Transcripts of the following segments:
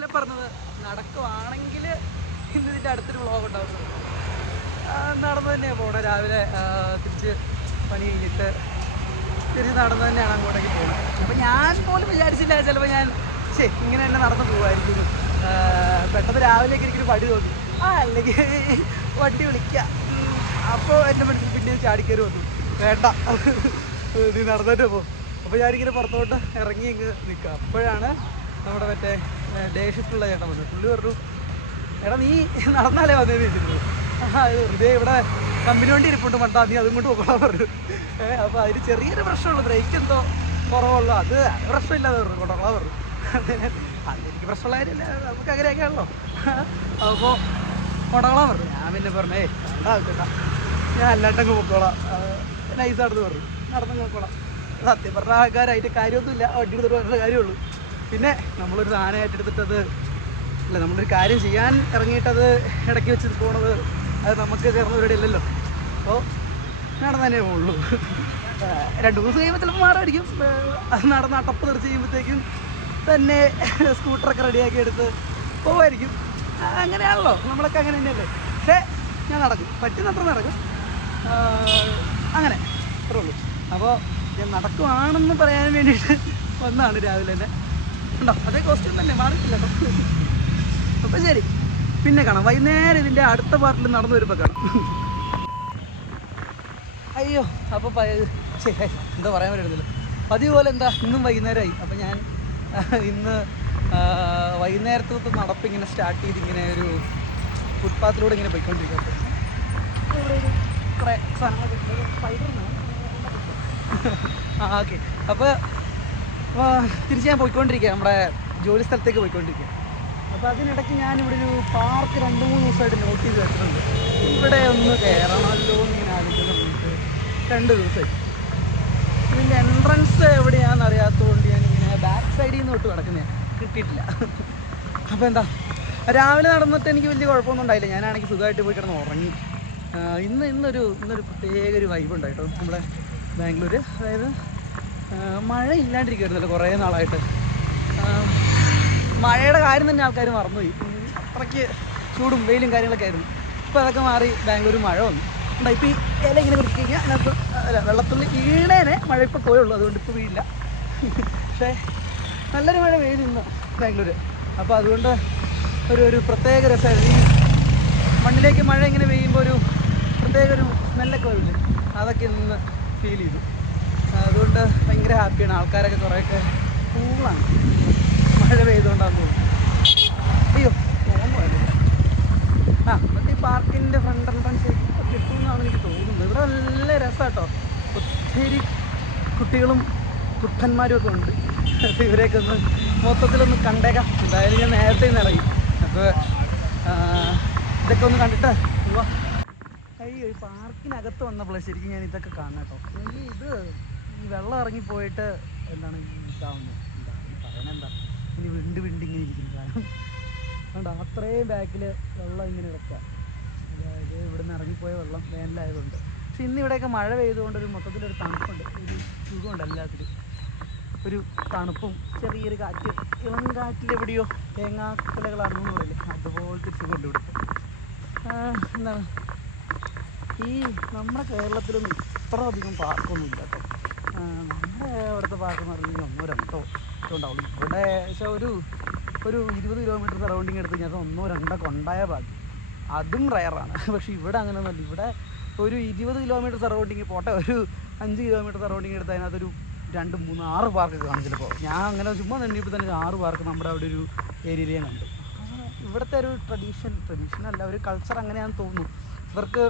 ഇന്നലെ പറഞ്ഞത് നടക്കുവാണെങ്കിൽ ഇന്ന് ഇതിൻ്റെ അടുത്തൊരു വ്ളോഗ് ഉണ്ടാവുന്നത്. നടന്നു തന്നെയാണ് പോകണം. രാവിലെ തിരിച്ച് പണി കഴിഞ്ഞിട്ട് തിരിച്ച് നടന്നു തന്നെയാണ് അങ്ങോട്ടേക്ക് പോകുന്നത്. അപ്പോൾ ഞാൻ പോലും വിചാരിച്ചില്ല ചിലപ്പോൾ ഞാൻ ഇങ്ങനെ തന്നെ നടന്നു പോകുമായിരിക്കും. പെട്ടെന്ന് രാവിലേക്ക് എനിക്കൊരു പടി തോന്നി, അല്ലെങ്കിൽ വണ്ടി വിളിക്കുക. അപ്പോൾ എൻ്റെ മനസ്സിൽ പിന്നെ ചാടിക്കയറി വന്നു, വേണ്ട നീ നടന്നിട്ട് പോകും. അപ്പോൾ ഞാനിങ്ങനെ പുറത്തോട്ട് ഇറങ്ങി ഇങ്ങ് നിൽക്കുക. അപ്പോഴാണ് നമ്മുടെ മറ്റേ ഡേ ഷിഫ്റ്റുള്ള ചേട്ടൻ വന്നത്. പുള്ളി പറഞ്ഞു, എടാ നീ നടന്നാലേ വന്നേന്ന് വെച്ചിരുന്നു. ഇതേ ഇവിടെ കമ്പനി വണ്ടി ഇരിപ്പുണ്ട് മണ്ടാ, നീ അതും കൊണ്ട് പോകണം പറഞ്ഞു. അപ്പോൾ അതിന് ചെറിയൊരു പ്രശ്നമുള്ളൂ, ബ്രേക്ക് എന്തോ കുറവുള്ളൂ. അത് പ്രശ്നമില്ലാതെ പറഞ്ഞു, കൊണ്ടോളാൻ പറഞ്ഞു. അതെനിക്ക് പ്രശ്നമുള്ള കാര്യമില്ല, നമുക്ക് അങ്ങനെയൊക്കെയാണല്ലോ. അപ്പോൾ കൊണ്ടോളാൻ പറഞ്ഞു. ഞാൻ പിന്നെ പറഞ്ഞേ വേണ്ട ആവശ്യമില്ല, ഞാൻ അല്ലാണ്ടങ്ങ് പൊക്കോളാം, നൈസാണെന്ന് പറഞ്ഞു. നടന്നങ്ങ് പൊക്കോളാം. സത്യം പറഞ്ഞ ആൾക്കാരായിട്ട് കാര്യമൊന്നുമില്ല, വണ്ടി എടുത്തിട്ട് പറഞ്ഞ കാര്യമുള്ളൂ. പിന്നെ നമ്മളൊരു സാധനമായിട്ട് എടുത്തിട്ടത് അല്ല, നമ്മളൊരു കാര്യം ചെയ്യാൻ ഇറങ്ങിയിട്ടത് ഇടയ്ക്ക് വെച്ച് പോണത് അത് നമുക്ക് ചേർന്നവരുടെ ഇല്ലല്ലോ. അപ്പോൾ നടന്നു തന്നെ പോകുള്ളൂ. 2 ദിവസം കഴിയുമ്പോൾ ചിലപ്പോൾ മാറായിരിക്കും. അത് നടന്ന് അട്ടപ്പ് തെറിച്ച് കഴിയുമ്പോഴത്തേക്കും തന്നെ സ്കൂട്ടറൊക്കെ റെഡിയാക്കി എടുത്ത് പോകുമായിരിക്കും. അങ്ങനെയാണല്ലോ, നമ്മളൊക്കെ അങ്ങനെ തന്നെയല്ലേ. പക്ഷേ ഞാൻ നടക്കും, പറ്റുന്നത്ര നടക്കും. അങ്ങനെ അത്രേ ഉള്ളൂ. അപ്പോൾ ഞാൻ നടക്കുവാണെന്ന് പറയാൻ വേണ്ടിയിട്ട് വന്നതാണ് രാവിലെ തന്നെ. ഉണ്ടോ അതേ കോസ്റ്റ്യൂം തന്നെ, മാറിയിട്ടില്ല കേട്ടോ. അപ്പം ശരി, പിന്നെ കാണാം. വൈകുന്നേരം ഇതിൻ്റെ അടുത്ത പാർട്ടിൽ നടന്നു വരുമ്പോൾ കാണാം. അയ്യോ, അപ്പോൾ എന്താ പറയാൻ പറ്റുന്നില്ല. പതിവ് പോലെ എന്താ ഇന്നും വൈകുന്നേരമായി. അപ്പം ഞാൻ ഇന്ന് വൈകുന്നേരത്തെ നടപ്പിങ്ങനെ സ്റ്റാർട്ട് ചെയ്ത് ഇങ്ങനെ ഒരു ഫുട്പാത്തിലൂടെ ഇങ്ങനെ പോയിക്കൊണ്ടിരിക്കുക. ഇവിടെ ഒരു കുറേ സാധനങ്ങളൊക്കെ ഓക്കെ. അപ്പോൾ തിരിച്ച് ഞാൻ പോയിക്കൊണ്ടിരിക്കുക, നമ്മുടെ ജോലി സ്ഥലത്തേക്ക് പോയിക്കൊണ്ടിരിക്കുക. അപ്പോൾ അതിനിടയ്ക്ക് ഞാനിവിടെ ഒരു പാർക്ക് 2-3 ദിവസമായിട്ട് നോട്ട് ചെയ്ത് വെച്ചിട്ടുണ്ട്. ഇവിടെ ഒന്ന് കയറണമല്ലോ എന്നിങ്ങനെ ആലോചിക്കുന്ന സമയത്ത് 2 ദിവസമായി. ഇതിൻ്റെ എൻട്രൻസ് എവിടെയാണെന്ന് അറിയാത്തതുകൊണ്ട് ഞാനിങ്ങനെ ബാക്ക് സൈഡിൽ നിന്ന് തൊട്ട് കിടക്കുന്നതാണ്, കിട്ടിയിട്ടില്ല. അപ്പോൾ എന്താ, രാവിലെ നടന്നിട്ട് എനിക്ക് വലിയ കുഴപ്പമൊന്നും ഉണ്ടായില്ല. ഞാനാണെങ്കിൽ സുഖമായിട്ട് പോയി കിടന്ന് ഉറങ്ങി. ഇന്നൊരു പ്രത്യേക ഒരു വൈബ് ഉണ്ടായിട്ടോ നമ്മുടെ ബാംഗ്ലൂർ. അതായത് മഴ ഇല്ലാണ്ടിരിക്കുമായിരുന്നല്ലോ കുറേ നാളായിട്ട്. മഴയുടെ കാര്യം തന്നെ ആൾക്കാർ മറന്നുപോയി. അത്രയ്ക്ക് ചൂടും വെയിലും കാര്യങ്ങളൊക്കെ ആയിരുന്നു. ഇപ്പോൾ അതൊക്കെ മാറി ബാംഗ്ലൂർ മഴ വന്നു. ഉണ്ടായി ഇപ്പോൾ ഈ ഇല ഇങ്ങനെ പിടിച്ച് കഴിഞ്ഞാൽ അതിനകത്ത് വെള്ളത്തുള്ളി വീണേനെ മഴ ഇപ്പോൾ പോയുള്ളൂ, അതുകൊണ്ട് ഇപ്പോൾ വീഴില്ല. പക്ഷേ നല്ലൊരു മഴ പെയ്തു ഇന്ന് ബാംഗ്ലൂർ. അപ്പോൾ അതുകൊണ്ട് ഒരു പ്രത്യേക രസമായിരുന്നു. ഈ മണ്ണിലേക്ക് മഴ ഇങ്ങനെ പെയ്യുമ്പോൾ ഒരു പ്രത്യേക ഒരു സ്മെല്ലൊക്കെ വരില്ലേ, അതൊക്കെ ഇന്ന് ഫീൽ ചെയ്തു. അതുകൊണ്ട് ഭയങ്കര ഹാപ്പിയാണ്. ആൾക്കാരൊക്കെ കുറേയൊക്കെ കൂളാണ്, മഴ പെയ്തുകൊണ്ടാന്ന് തോന്നുന്നു. അയ്യോ തോന്നുമായിരുന്നു. എന്നിട്ട് ഈ പാർക്കിൻ്റെ ഫ്രണ്ട് എൻട്രൻസ് കിട്ടുമെന്നാണ് എനിക്ക് തോന്നുന്നത്. ഇവിടെ നല്ല രസമാട്ടോ, ഒത്തിരി കുട്ടികളും കുട്ടന്മാരും ഒക്കെ ഉണ്ട്. ഇവരെയൊക്കെ ഒന്ന് മൊത്തത്തിലൊന്ന് കണ്ടേക്കാം. എന്തായാലും ഞാൻ നേരത്തെ നിന്ന് ഇറങ്ങി. അപ്പോൾ ഇതൊക്കെ ഒന്ന് കണ്ടിട്ട് പോവാ. അയ്യോ, ഈ പാർക്കിനകത്ത് വന്നപ്പോഴേ ശരിക്കും ഞാൻ ഇതൊക്കെ കാണാം കേട്ടോ. ഈ വെള്ളം ഇറങ്ങിപ്പോയിട്ട് എന്താണ് ഇതാവുന്നത്, പറയണെന്താ, ഇനി വിണ്ട് ഇങ്ങനെ ഇരിക്കുന്നു. കാരണം അതുകൊണ്ട് അത്രയും ബാക്കിൽ വെള്ളം ഇങ്ങനെ കിടക്കുക. അതായത് ഇവിടെ നിന്ന് ഇറങ്ങിപ്പോയ വെള്ളം വേനലായതുകൊണ്ട്. പക്ഷെ ഇന്ന് ഇവിടെയൊക്കെ മഴ പെയ്തുകൊണ്ടൊരു മൊത്തത്തിലൊരു തണുപ്പുണ്ട്, ഒരു സുഖമുണ്ട്. എല്ലാത്തിലും ഒരു തണുപ്പും ചെറിയൊരു കാറ്റ്, ഇളം കാറ്റിലെവിടെയോ തേങ്ങാക്കുലകളാണെന്ന് പറയില്ലേ, അതുപോലത്തെ സുഖമുണ്ട് ഇവിടെ. എന്താണ് ഈ നമ്മുടെ കേരളത്തിലൊന്നും ഇത്ര അധികം പാർക്കൊന്നും ഇല്ല കേട്ടോ. നമ്മുടെ അവിടുത്തെ പാർക്കെന്ന് പറഞ്ഞാൽ 1-2 ഉണ്ടാവുള്ളൂ. ഇവിടെ പക്ഷേ ഒരു 20 കിലോമീറ്റർ സറൗണ്ടിങ് എടുത്ത് കഴിഞ്ഞാൽ 1-2 ഉണ്ടായ ഭാഗ്യം, അതും റയറാണ്. പക്ഷേ ഇവിടെ അങ്ങനെയൊന്നുമല്ല. ഇവിടെ ഒരു 20 കിലോമീറ്റർ സറൗണ്ടിങ് പോട്ടെ, ഒരു 5 കിലോമീറ്റർ സറൗണ്ടിങ് എടുത്ത് അതിനകത്തൊരു 2-3-6 പാർക്ക് കാണും ചിലപ്പോൾ. ഞാൻ അങ്ങനെ ചുമ്മാ തന്നെയപ്പോൾ തന്നെ 6 പാർക്ക് നമ്മുടെ അവിടെ ഒരു ഏരിയയിൽ ഞാൻ കണ്ടു. ഇവിടുത്തെ ഒരു ട്രഡീഷനല്ല, ഒരു കൾച്ചർ അങ്ങനെയാണെന്ന് തോന്നുന്നു. ഇവർക്ക്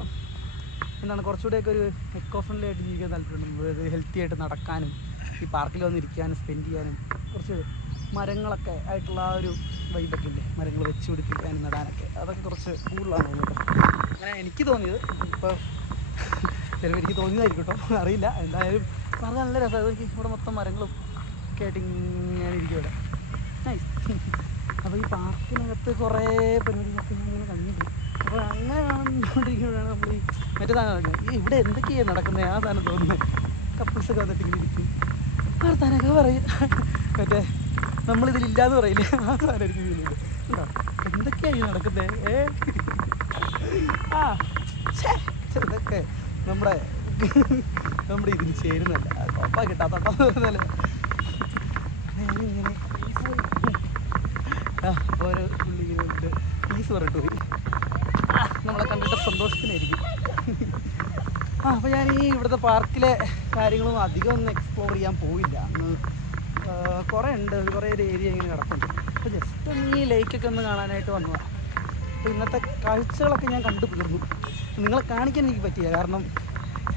എന്താണ് കുറച്ചുകൂടെയൊക്കെ ഒരു എക്കോ ഫ്രണ്ട്ലി ആയിട്ട് ജീവിക്കാൻ താല്പര്യമുണ്ട്. ഹെൽത്തി ആയിട്ട് നടക്കാനും ഈ പാർക്കിൽ വന്നിരിക്കാനും സ്പെൻഡ് ചെയ്യാനും കുറച്ച് മരങ്ങളൊക്കെ ആയിട്ടുള്ള ആ ഒരു വൈബൊക്കെ ഇല്ലേ, മരങ്ങൾ വെച്ച് പിടിപ്പിക്കാനും നടാനൊക്കെ, അതൊക്കെ കുറച്ച് കൂടുതലാണ് തോന്നുന്നത്. അങ്ങനെ എനിക്ക് തോന്നിയത്. ഇപ്പോൾ ചിലപ്പോൾ എനിക്ക് തോന്നിയതായിരിക്കും കേട്ടോ, അറിയില്ല. എന്തായാലും പറഞ്ഞാൽ നല്ല രസമാണ്. എനിക്ക് ഇവിടെ മൊത്തം മരങ്ങളും ഒക്കെ ആയിട്ട് ഇങ്ങനെ ഇരിക്കും ഇവിടെ, നൈസ്. അപ്പോൾ ഈ പാർക്കിനകത്ത് കുറേ പരിപാടികളൊക്കെ അങ്ങനെ കഴിഞ്ഞിട്ടുണ്ട്. അപ്പോൾ അങ്ങനെ കാണുന്നോണ്ടിരിക്കുമ്പോഴാണ് നമ്മൾ ഈ മറ്റേ സാധനം നടക്കുന്നത്. ഇവിടെ എന്തൊക്കെയാണ് നടക്കുന്നത് ആ സാധനം തോന്നുന്നത്. കപ്പിൾസൊക്കെ വന്നിട്ട് ഇങ്ങനെ ഇരിക്കും, വർത്താനൊക്കെ പറയും. മറ്റേ നമ്മളിതിലില്ലാന്ന് പറയില്ലേ, ആ സാധനം എനിക്ക് ഫീൽ ചെയ്തു. ഉണ്ടോ എന്തൊക്കെയായി നടക്കുന്നത്? ആ ഇതൊക്കെ നമ്മുടെ ഇതിന് ചേരുന്നല്ല. കോപ്പ കിട്ടാത്തോട്ടെന്ന് പറഞ്ഞാൽ ഇങ്ങനെ ഓരോ പുള്ളി ഇങ്ങനെ പീസ് പറഞ്ഞിട്ട് പോയി. നമ്മളെ കണ്ടിട്ട് സന്തോഷത്തിനായിരിക്കും. അപ്പോൾ ഞാൻ ഈ ഇവിടുത്തെ പാർക്കിലെ കാര്യങ്ങളൊന്നും അധികം ഒന്നും എക്സ്പ്ലോർ ചെയ്യാൻ പോയില്ല. അന്ന് കുറേ ഉണ്ട്, കുറേ ഒരു ഏരിയ ഇങ്ങനെ കിടപ്പുണ്ട്. അപ്പോൾ ജസ്റ്റ് ഒന്ന് ഈ ലേക്കൊക്കെ ഒന്ന് കാണാനായിട്ട് വന്നതാണ്. അപ്പോൾ ഇന്നത്തെ കാഴ്ചകളൊക്കെ ഞാൻ കണ്ടു തീർന്നു. നിങ്ങളെ കാണിക്കാൻ എനിക്ക് പറ്റില്ല, കാരണം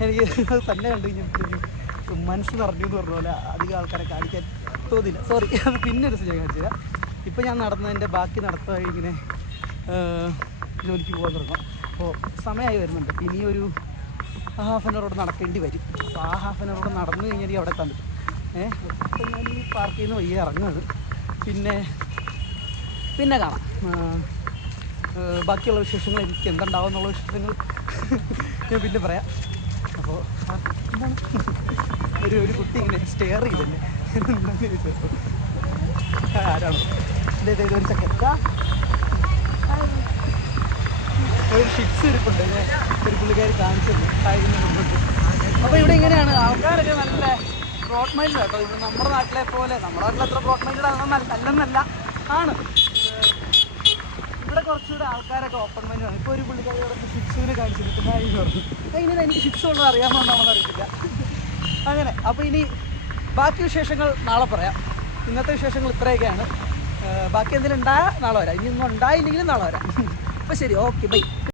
എനിക്ക് അത് തന്നെ കണ്ടു കഴിഞ്ഞപ്പോഴത്തേക്കും മനസ്സ് നിറഞ്ഞു എന്ന് പറഞ്ഞ പോലെ അധികം ആൾക്കാരെ കാണിക്കാൻ തോന്നില്ല. സോറി, അത് പിന്നെ ഒരു ദിവസം ഞാൻ കാണിച്ചു തരാം. ഇപ്പോൾ ഞാൻ നടന്നതിൻ്റെ ബാക്കി നടത്തുക ഇങ്ങനെ ജോലിക്ക് പോകാൻ തുടങ്ങും. അപ്പോൾ സമയമായി വരുന്നുണ്ട്. ഇനിയൊരു ഹാഫ് ആൻ അവറോട് നടക്കേണ്ടി വരും. അപ്പോൾ ആ ഹാഫ് ആൻ അവറോട് നടന്നു കഴിഞ്ഞാൽ അവിടെ എത്താൻ പറ്റും. അപ്പോൾ ഞാൻ ഈ പാർക്കിൽ നിന്ന് വയ്യ ഇറങ്ങുന്നത്. പിന്നെ കാണാം. ബാക്കിയുള്ള വിശേഷങ്ങൾ എനിക്ക് എന്തുണ്ടാവും എന്നുള്ള വിശേഷങ്ങൾ ഞാൻ പിന്നെ പറയാം. അപ്പോൾ എന്താണ് ഒരു കുട്ടി ഇങ്ങനെ സ്റ്റെയർ ചെയ്തല്ലേ ആരാണ് ഒരു സെക്കൻഡ് ഒരു ഷിപ്സ് ഇരിപ്പുണ്ട്. ഞാൻ ഒരു പുള്ളിക്കാരി കാണിച്ചത് കായികമുണ്ട്. അപ്പോൾ ഇവിടെ ഇങ്ങനെയാണ് ആൾക്കാരൊക്കെ നല്ല ബ്രോഡ് മൈൻഡ് കേട്ടോ. ഇത് നമ്മുടെ നാട്ടിലെ പോലെ, നമ്മുടെ നാട്ടിൽ അത്ര ബ്രോഡ് മൈൻഡ് അല്ലെന്നല്ല ആണ്. ഇവിടെ കുറച്ചുകൂടെ ആൾക്കാരൊക്കെ ഓപ്പൺ മൈൻഡാണ്. ഇപ്പോൾ ഒരു പുള്ളിക്കാരി അവിടെ ഷിപ്സിനെ കാണിച്ചിരിക്കുന്നതായി പറഞ്ഞു. ഇങ്ങനെ എനിക്ക് ഷിപ്സ് ഉള്ളത് അറിയാമെന്നാണെന്ന് അറിയില്ല. അങ്ങനെ അപ്പോൾ ഇനി ബാക്കി വിശേഷങ്ങൾ നാളെ പറയാം. ഇന്നത്തെ വിശേഷങ്ങൾ ഇത്രയൊക്കെയാണ്. ബാക്കി എന്തെങ്കിലും ഉണ്ടായാൽ നാളെ വരാം. ഇനി ഒന്നും ഉണ്ടായില്ലെങ്കിലും നാളെ വരാം. അപ്പോൾ ശരി, ഓക്കെ, ബൈ.